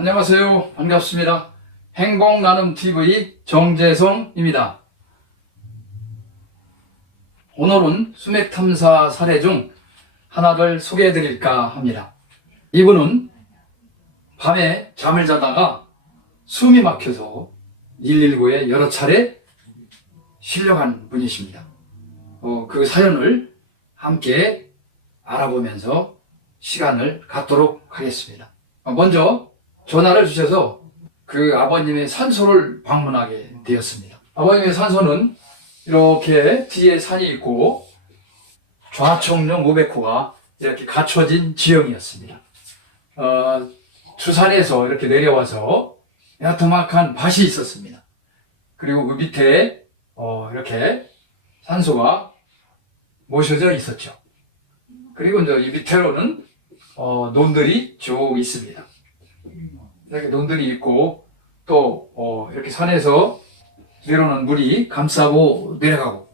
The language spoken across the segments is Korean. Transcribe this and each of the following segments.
안녕하세요. 반갑습니다. 행복나눔TV 정재성입니다. 오늘은 수맥탐사 사례 중 하나를 소개해 드릴까 합니다. 이분은 밤에 잠을 자다가 숨이 막혀서 119에 여러 차례 실려간 분이십니다. 그 사연을 함께 알아보면서 시간을 갖도록 하겠습니다. 먼저 전화를 주셔서 그 아버님의 산소를 방문하게 되었습니다. 아버님의 산소는 이렇게 뒤에 산이 있고 좌청룡 500호가 이렇게 갖춰진 지형이었습니다. 주산에서 이렇게 내려와서 야트막한 밭이 있었습니다. 그리고 그 밑에 이렇게 산소가 모셔져 있었죠. 그리고 이제 이 밑으로는 논들이 쭉 있습니다. 이렇게 논들이 있고 또 이렇게 산에서 내려오는 물이 감싸고 내려가고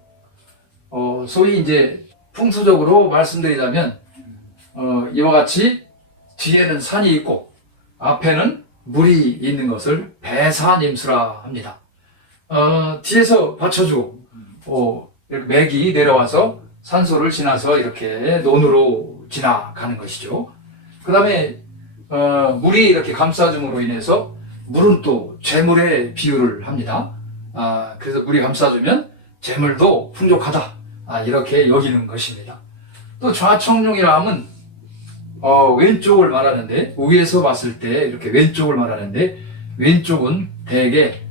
소위 이제 풍수적으로 말씀드리자면 이와 같이 뒤에는 산이 있고 앞에는 물이 있는 것을 배산임수라 합니다. 뒤에서 받쳐주고 이렇게 맥이 내려와서 산소를 지나서 이렇게 논으로 지나가는 것이죠. 그 다음에 물이 이렇게 감싸줌으로 인해서 물은 또 재물의 비유를 합니다. 그래서 물이 감싸주면 재물도 풍족하다, 이렇게 여기는 것입니다. 또 좌청룡이라 하면 왼쪽을 말하는데, 위에서 봤을 때 이렇게 왼쪽을 말하는데, 왼쪽은 대개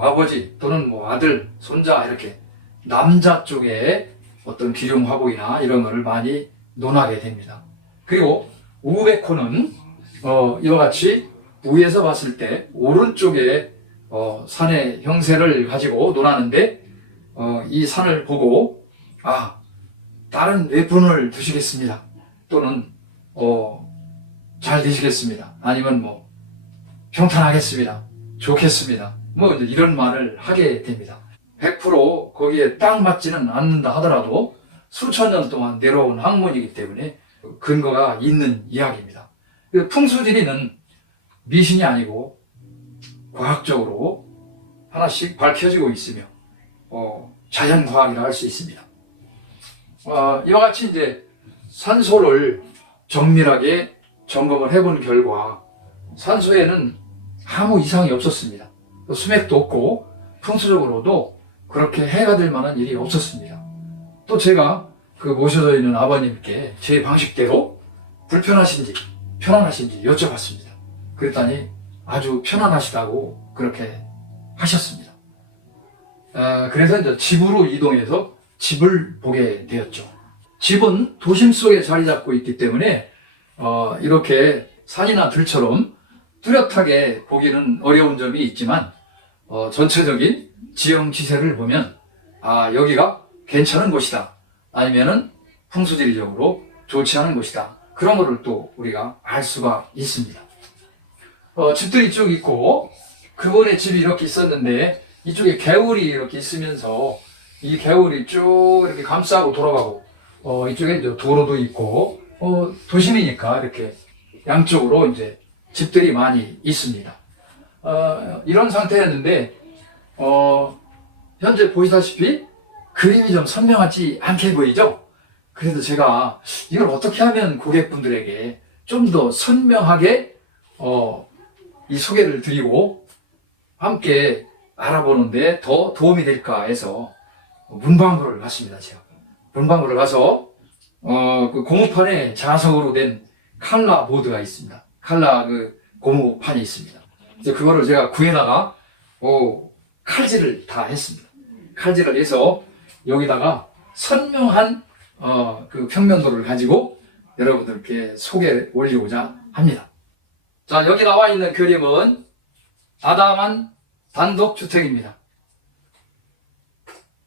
아버지 또는 뭐 아들, 손자, 이렇게 남자 쪽에 어떤 기륭화복이나 이런 거를 많이 논하게 됩니다. 그리고 우백호는 이와 같이 위에서 봤을 때 오른쪽에 산의 형세를 가지고 논하는데, 이 산을 보고 다른 외분을 두시겠습니다, 또는 잘 되시겠습니다, 아니면 뭐 평탄하겠습니다, 좋겠습니다, 뭐 이런 말을 하게 됩니다. 100% 거기에 딱 맞지는 않는다 하더라도 수천 년 동안 내려온 학문이기 때문에 근거가 있는 이야기입니다. 풍수지리는 미신이 아니고 과학적으로 하나씩 밝혀지고 있으며 자연과학이라 할 수 있습니다. 이와 같이 이제 산소를 정밀하게 점검을 해본 결과 산소에는 아무 이상이 없었습니다. 수맥도 없고 풍수적으로도 그렇게 해가 될 만한 일이 없었습니다. 또 제가 그 모셔져 있는 아버님께 제 방식대로 불편하신지 편안하신지 여쭤봤습니다. 그랬더니 아주 편안하시다고 그렇게 하셨습니다. 그래서 이제 집으로 이동해서 집을 보게 되었죠. 집은 도심 속에 자리 잡고 있기 때문에 이렇게 산이나 들처럼 뚜렷하게 보기는 어려운 점이 있지만 전체적인 지형 지세를 보면 여기가 괜찮은 곳이다, 아니면은 풍수지리적으로 좋지 않은 곳이다, 그런 거를 또 우리가 알 수가 있습니다. 집들이 쭉 있고 그분의 집이 이렇게 있었는데 이쪽에 개울이 이렇게 있으면서 이 개울이 쭉 이렇게 감싸고 돌아가고 이쪽에 이제 도로도 있고 도심이니까 이렇게 양쪽으로 이제 집들이 많이 있습니다. 이런 상태였는데 현재 보시다시피 그림이 좀 선명하지 않게 보이죠? 그래서 제가 이걸 어떻게 하면 고객분들에게 좀 더 선명하게 이 소개를 드리고 함께 알아보는데 더 도움이 될까 해서 문방구를 갔습니다. 제가 문방구를 가서 그 고무판에 자석으로 된 칼라 보드가 있습니다. 칼라 그 고무판이 있습니다. 그래서 그거를 제가 구해다가 칼질을 다 했습니다. 칼질을 해서 여기다가 선명한 그 평면도를 가지고 여러분들께 소개해 올리고자 합니다. 자, 여기 나와 있는 그림은 아담한 단독주택입니다.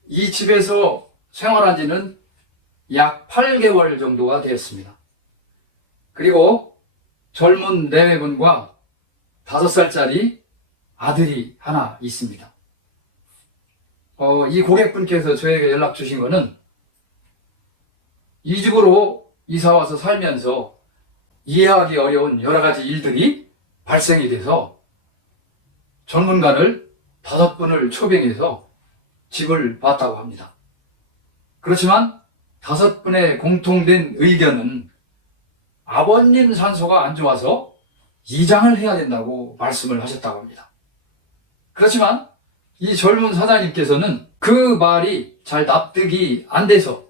이 집에서 생활한 지는 약 8개월 정도가 되었습니다. 그리고 젊은 내외분과 5살짜리 아들이 하나 있습니다. 이 고객분께서 저에게 연락 주신 거는 이 집으로 이사 와서 살면서 이해하기 어려운 여러 가지 일들이 발생이 돼서 전문가를 5분을 초빙해서 집을 봤다고 합니다. 그렇지만 5분의 공통된 의견은 아버님 산소가 안 좋아서 이장을 해야 된다고 말씀을 하셨다고 합니다. 그렇지만 이 젊은 사장님께서는 그 말이 잘 납득이 안 돼서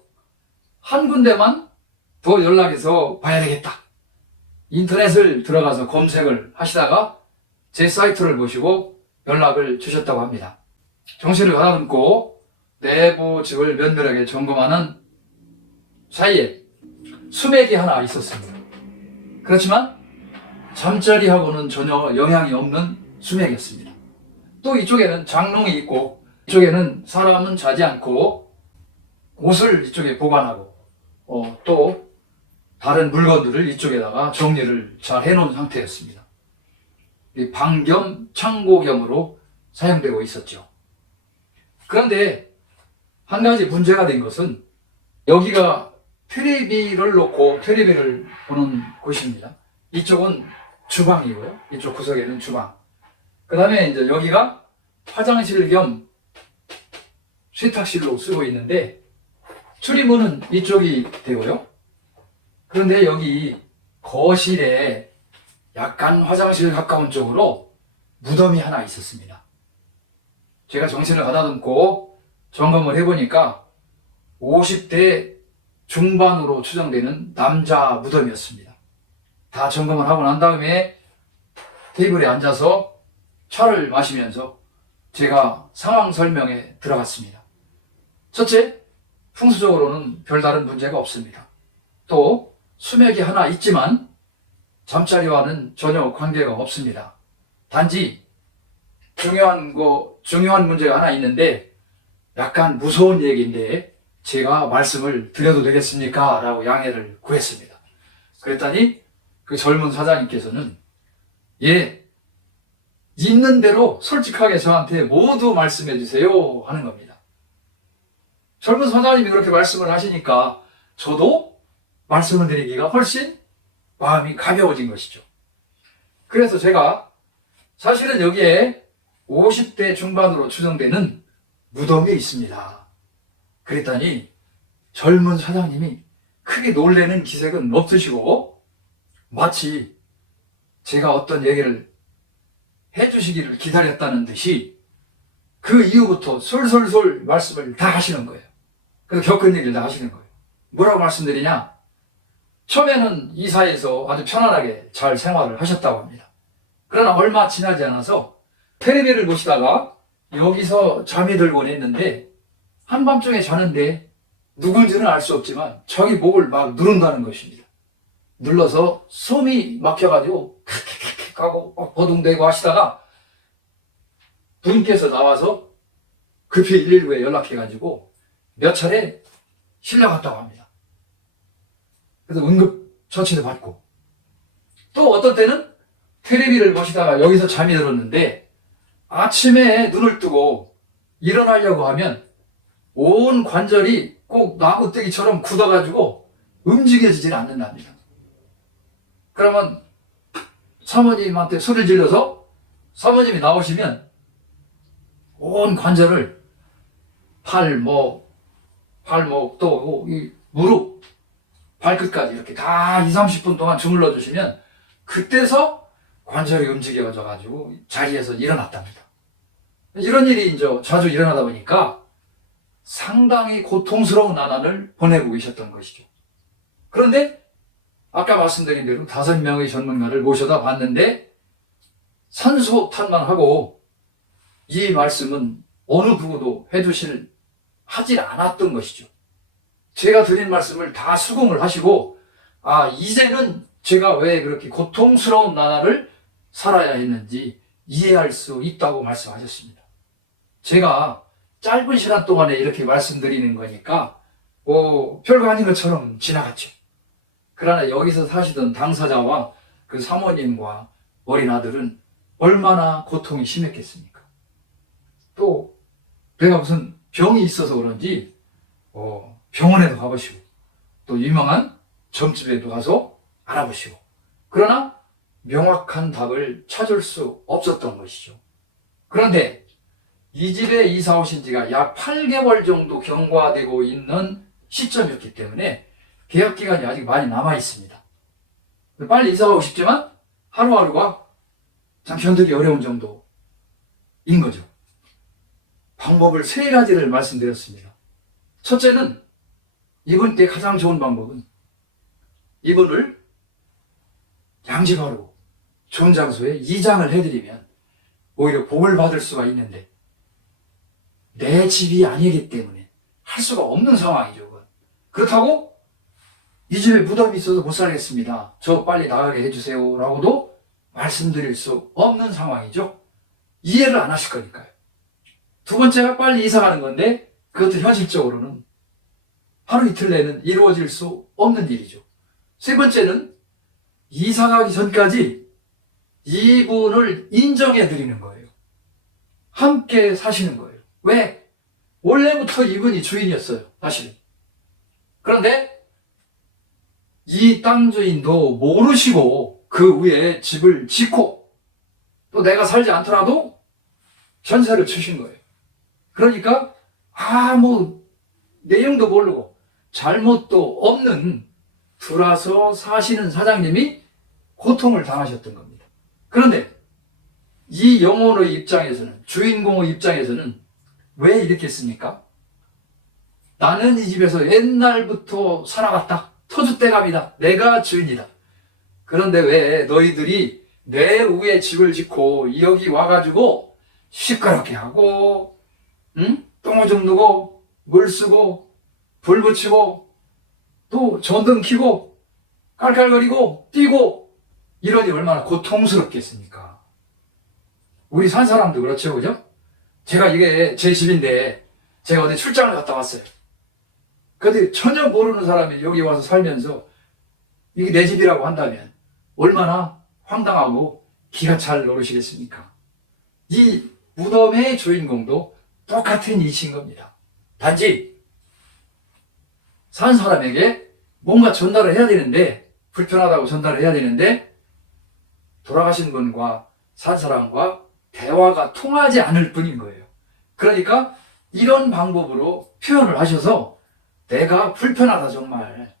한 군데만 더 연락해서 봐야 되겠다. 인터넷을 들어가서 검색을 하시다가 제 사이트를 보시고 연락을 주셨다고 합니다. 정신을 가다듬고 내부직을 면밀하게 점검하는 사이에 수맥이 하나 있었습니다. 그렇지만 잠자리하고는 전혀 영향이 없는 수맥이었습니다. 또 이쪽에는 장롱이 있고 이쪽에는 사람은 자지 않고 옷을 이쪽에 보관하고 또 다른 물건들을 이쪽에다가 정리를 잘 해놓은 상태였습니다. 방 겸 창고 겸으로 사용되고 있었죠. 그런데 한 가지 문제가 된 것은 여기가 테레비를 놓고 테레비를 보는 곳입니다. 이쪽은 주방이고요. 이쪽 구석에는 주방. 그 다음에 이제 여기가 화장실 겸 세탁실로 쓰고 있는데 출입문은 이쪽이 되고요. 그런데 여기 거실에 약간 화장실 가까운 쪽으로 무덤이 하나 있었습니다. 제가 정신을 가다듬고 점검을 해보니까 50대 중반으로 추정되는 남자 무덤이었습니다. 다 점검을 하고 난 다음에 테이블에 앉아서 차를 마시면서 제가 상황 설명에 들어갔습니다. 첫째, 풍수적으로는 별다른 문제가 없습니다. 또 수맥이 하나 있지만 잠자리와는 전혀 관계가 없습니다. 단지 중요한 문제가 하나 있는데 약간 무서운 얘기인데 제가 말씀을 드려도 되겠습니까? 라고 양해를 구했습니다. 그랬더니 그 젊은 사장님께서는 예, 있는 대로 솔직하게 저한테 모두 말씀해 주세요 하는 겁니다. 젊은 사장님이 그렇게 말씀을 하시니까 저도 말씀을 드리기가 훨씬 마음이 가벼워진 것이죠. 그래서 제가 사실은 여기에 50대 중반으로 추정되는 무덤이 있습니다. 그랬더니 젊은 사장님이 크게 놀라는 기색은 없으시고 마치 제가 어떤 얘기를 해주시기를 기다렸다는 듯이 그 이후부터 솔솔솔 말씀을 다 하시는 거예요. 그래서 겪은 얘기를 다 하시는 거예요. 뭐라고 말씀드리냐? 처음에는 이사해서 아주 편안하게 잘 생활을 하셨다고 합니다. 그러나 얼마 지나지 않아서 텔레비를 보시다가 여기서 잠이 들곤 했는데 한밤중에 자는데 누군지는 알 수 없지만 자기 목을 막 누른다는 것입니다. 눌러서 숨이 막혀가지고 칵칵칵 하고 버둥대고 하시다가 부인께서 나와서 급히 119에 연락해가지고 몇 차례 실려갔다고 합니다. 그래서 응급처치를 받고 또 어떤 때는 텔레비를 보시다가 여기서 잠이 들었는데 아침에 눈을 뜨고 일어나려고 하면 온 관절이 꼭 나무떼기처럼 굳어가지고 움직여지질 않는답니다. 그러면 사모님한테 소리를 질러서 사모님이 나오시면 온 관절을 팔목 또 이 무릎, 발끝까지 이렇게 다 2, 30분 동안 주물러 주시면 그때서 관절이 움직여져가지고 자리에서 일어났답니다. 이런 일이 이제 자주 일어나다 보니까 상당히 고통스러운 나날을 보내고 계셨던 것이죠. 그런데 아까 말씀드린 대로 5명의 전문가를 모셔다 봤는데 산소탄만하고 이 말씀은 어느 누구도 하질 않았던 것이죠. 제가 드린 말씀을 다 수긍을 하시고 이제는 제가 왜 그렇게 고통스러운 나날을 살아야 했는지 이해할 수 있다고 말씀하셨습니다. 제가 짧은 시간 동안에 이렇게 말씀드리는 거니까 별거 아닌 것처럼 지나갔죠. 그러나 여기서 사시던 당사자와 그 사모님과 어린 아들은 얼마나 고통이 심했겠습니까? 또 내가 무슨 병이 있어서 그런지 병원에도 가보시고 또 유명한 점집에도 가서 알아보시고 그러나 명확한 답을 찾을 수 없었던 것이죠. 그런데 이 집에 이사 오신 지가 약 8개월 정도 경과되고 있는 시점이었기 때문에 계약 기간이 아직 많이 남아 있습니다. 빨리 이사 가고 싶지만 하루하루가 참 견디기 어려운 정도인 거죠. 방법을 3가지를 말씀드렸습니다. 첫째는 이분 때 가장 좋은 방법은 이분을 양집하러 좋은 장소에 이장을 해드리면 오히려 복을 받을 수가 있는데 내 집이 아니기 때문에 할 수가 없는 상황이죠. 그렇다고 이 집에 무덤이 있어서 못 살겠습니다. 저 빨리 나가게 해주세요 라고도 말씀드릴 수 없는 상황이죠. 이해를 안 하실 거니까요. 두 번째가 빨리 이사 가는 건데 그것도 현실적으로는 하루 이틀 내는 이루어질 수 없는 일이죠. 세 번째는 이사 가기 전까지 이분을 인정해 드리는 거예요. 함께 사시는 거예요. 왜? 원래부터 이분이 주인이었어요. 사실은. 그런데 이 땅 주인도 모르시고 그 위에 집을 짓고 또 내가 살지 않더라도 전세를 주신 거예요. 그러니까 아무 내용도 모르고 잘못도 없는 들어와서 사시는 사장님이 고통을 당하셨던 겁니다. 그런데 이 영혼의 입장에서는, 주인공의 입장에서는 왜 이렇게 했습니까? 나는 이 집에서 옛날부터 살아갔다. 터줏대감이다. 내가 주인이다. 그런데 왜 너희들이 내 위에 집을 짓고 여기 와가지고 시끄럽게 하고 똥오줌 누고 물 쓰고 불 붙이고 또 전등 켜고 깔깔거리고 뛰고 이러니 얼마나 고통스럽겠습니까? 우리 산 사람도 그렇죠, 그죠? 제가 이게 제 집인데 제가 어디 출장을 갔다 왔어요. 근데 전혀 모르는 사람이 여기 와서 살면서 이게 내 집이라고 한다면 얼마나 황당하고 기가 찰 노릇이겠습니까? 이 무덤의 주인공도 똑같은 이치인 겁니다. 단지 산 사람에게 뭔가 전달을 해야 되는데, 불편하다고 전달을 해야 되는데 돌아가신 분과 산 사람과 대화가 통하지 않을 뿐인 거예요. 그러니까 이런 방법으로 표현을 하셔서 내가 불편하다 정말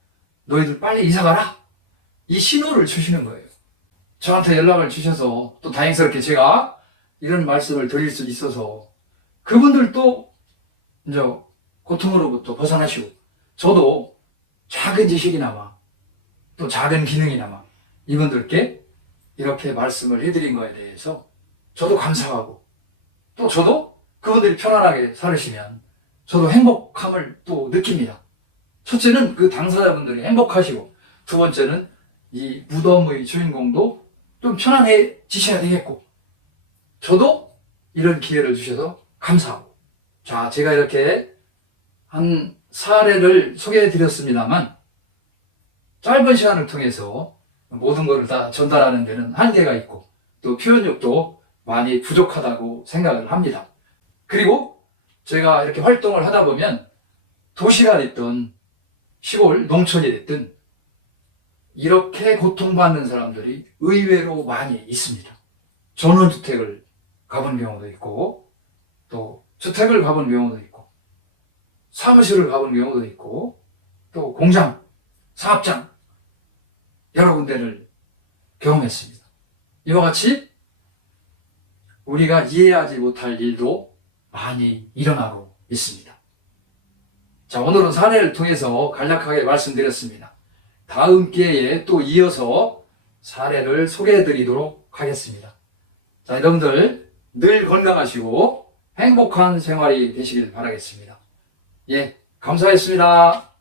너희들 빨리 이사가라 이 신호를 주시는 거예요. 저한테 연락을 주셔서 또 다행스럽게 제가 이런 말씀을 드릴 수 있어서 그분들도 이제 고통으로부터 벗어나시고 저도 작은 지식이나마 또 작은 기능이나마 이분들께 이렇게 말씀을 해드린 거에 대해서 저도 감사하고 또 저도 그분들이 편안하게 살으시면 저도 행복함을 또 느낍니다. 첫째는 그 당사자분들이 행복하시고 두 번째는 이 무덤의 주인공도 좀 편안해지셔야 되겠고 저도 이런 기회를 주셔서 감사하고 자, 제가 이렇게 한 사례를 소개해 드렸습니다만 짧은 시간을 통해서 모든 것을 다 전달하는 데는 한계가 있고 또 표현력도 많이 부족하다고 생각을 합니다. 그리고 제가 이렇게 활동을 하다 보면 도시가 됐든 시골, 농촌이 됐든 이렇게 고통받는 사람들이 의외로 많이 있습니다. 전원주택을 가본 경우도 있고 또 주택을 가본 경우도 있고 사무실을 가본 경우도 있고 또 공장, 사업장 여러 군데를 경험했습니다. 이와 같이 우리가 이해하지 못할 일도 많이 일어나고 있습니다. 자, 오늘은 사례를 통해서 간략하게 말씀드렸습니다. 다음 기회에 또 이어서 사례를 소개해 드리도록 하겠습니다. 자, 여러분들 늘 건강하시고 행복한 생활이 되시길 바라겠습니다. 예, 감사했습니다.